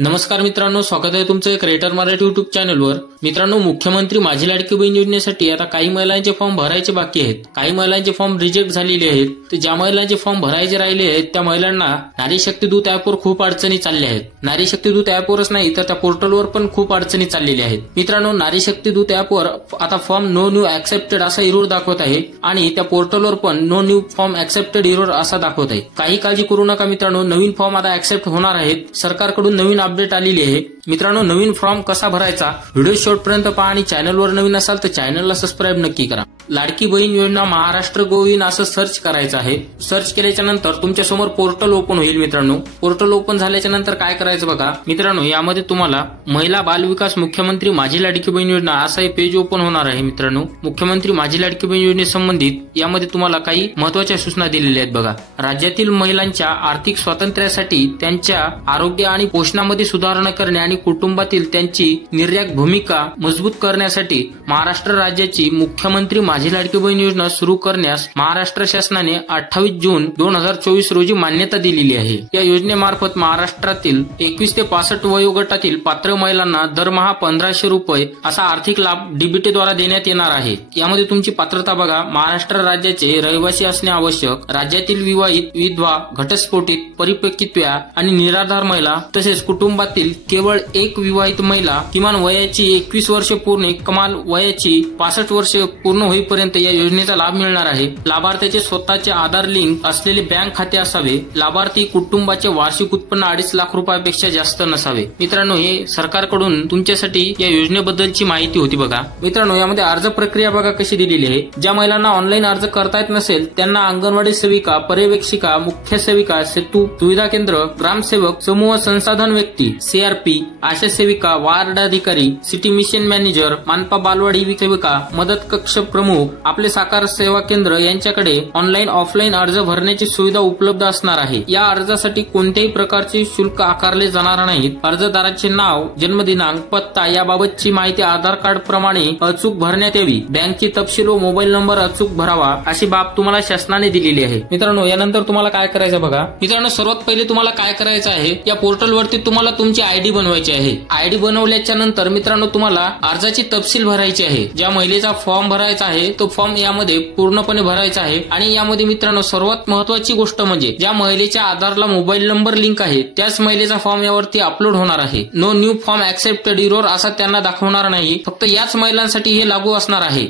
नमस्कार मित्रांनो, स्वागत आहे तुमचं क्रिएटर मराठी युट्यूब चॅनलवर। मित्रांनो, मुख्यमंत्री माझी लाडकी बहीण योजनेसाठी आता काही महिलांचे फॉर्म भरायचे बाकी आहेत। काही महिलांचे फॉर्म रिजेक्ट झालेले आहेत। तर ज्या महिलांचे फॉर्म भरायचे राहिले आहेत त्या महिलांना नारी शक्ती दूत ॲपवर खूप अडचणी चालल्या आहेत। नारी शक्ती दूत ॲपवरच नाही तर त्या पोर्टलवर पण खूप अडचणी चाललेल्या आहेत। मित्रांनो, नारी शक्ती दूत ॲपवर आता फॉर्म नो न्यू ऍक्सेप्टेड असा एरर दाखवत आहे आणि त्या पोर्टलवर पण no new form accepted error असा दाखवत आहे। काही काळजी करू नका मित्रांनो, नवीन फॉर्म आता ऍक्सेप्ट होणार आहेत। सरकारकडून नवीन अपडेट आलेली आहे। मित्रांनो, नवीन फॉर्म कसा भरायचा व्हिडिओ शेवटपर्यंत पहा आणि चॅनलवर नवीन असाल तर चॅनलला सबस्क्राईब नक्की करा। लाडकी बहीण योजना महाराष्ट्र गोविन असं सर्च करायचं आहे। सर्च केल्याच्या नंतर तुमच्या समोर पोर्टल ओपन होईल। मित्रांनो, पोर्टल ओपन झाल्याच्या नंतर काय करायचं बघा। मित्रांनो, यामध्ये तुम्हाला महिला बाल विकास मुख्यमंत्री माझी लाडकी बहीण योजना असा एक पेज ओपन होणार आहे। मित्रांनो, मुख्यमंत्री माझी लाडकी बहीण योजनेसंबंधित यामध्ये तुम्हाला काही महत्त्वाच्या सूचना दिलेल्या आहेत बघा। राज्यातील महिलांच्या आर्थिक स्वातंत्र्यासाठी त्यांच्या आरोग्य आणि पोषणामध्ये सुधारणा करणे आणि कुटुंबातील त्यांची निर्णायक भूमिका मजबूत करण्यासाठी महाराष्ट्र राज्याची मुख्यमंत्री माझी लाडकी बहीण योजना सुरू करण्यास महाराष्ट्र शासनाने 28 जून 2024 रोजी मान्यता दिलेली आहे। या योजनेमार्फत महाराष्ट्रातील 21 ते 65 वयोगटातील पात्र महिलांना दरमहा 1500 रुपये असा आर्थिक लाभ डीबीटी द्वारा देण्यात येणार आहे। यामध्ये तुमची पात्रता बघा, महाराष्ट्र राज्याचे रहिवासी असणे आवश्यक, राज्यातील विवाहित, विधवा, घटस्फोटित, परिपक्वता आणि निराधार महिला तसेच कुटुंबातील केवळ एक विवाहित महिला, किमान वयाची 21 वर्षे पूर्ण, कमाल वयाची 65 वर्षे पूर्ण होईपर्यंत या योजनेचा लाभ मिळणार आहे। लाभार्थ्याचे स्वतःचे आधार लिंक असलेले बँक खाते असावे। लाभार्थी कुटुंबाचे वार्षिक उत्पन्न 2.5 लाख रुपयापेक्षा जास्त नसावे। मित्रांनो, हे सरकारकडून तुमच्यासाठी या योजनेबद्दलची माहिती होती बघा। मित्रांनो, यामध्ये अर्ज प्रक्रिया बघा कशी दिलेली आहे। ज्या महिलांना ऑनलाईन अर्ज करता येत नसेल त्यांना अंगणवाडी सेविका, पर्यवेक्षिका, मुख्य सेविका, सेतू सुविधा केंद्र, ग्रामसेवक, समूह संसाधन व्यक्ती, सीआरपी, आशा सेविका, वार्ड अधिकारी, सिटी मिशन मॅनेजर, मानपा बालवाडी सेविका, मदत कक्ष प्रमुख, आपले साकार सेवा केंद्र यांच्याकडे ऑनलाईन ऑफलाईन अर्ज भरण्याची सुविधा उपलब्ध असणार आहे। या अर्जासाठी कोणत्याही प्रकारचे शुल्क आकारले जाणार नाहीत। अर्जदाराचे नाव, जन्मदिनांक, पत्ता याबाबतची माहिती आधार कार्ड प्रमाणे अचूक भरण्यात यावी। बँकची तपशील व मोबाईल नंबर अचूक भरावा अशी बाब तुम्हाला शासनाने दिलेली आहे। मित्रांनो, यानंतर तुम्हाला काय करायचं बघा। मित्रांनो, सर्वात पहिले तुम्हाला काय करायचं आहे, या पोर्टलवरती तुम्हाला तुमची आयडी बनवायची आहे। आयडी बनवल्याच्या नंतर मित्रांनो तुम्हाला अर्जाची तपशील भरायची आहे। ज्या महिलेचा फॉर्म भरायचा आहे तो फॉर्म यामध्ये पूर्णपणे भरायचा आहे। आणि यामध्ये मित्रांनो सर्वात महत्त्वाची गोष्ट म्हणजे ज्या महिलेच्या आधारला मोबाईल नंबर लिंक आहे त्याच महिलेचा फॉर्म यावरती अपलोड होणार आहे। No new form accepted error असा त्यांना दाखवणार नाही, फक्त याच महिलांसाठी हे लागू असणार आहे।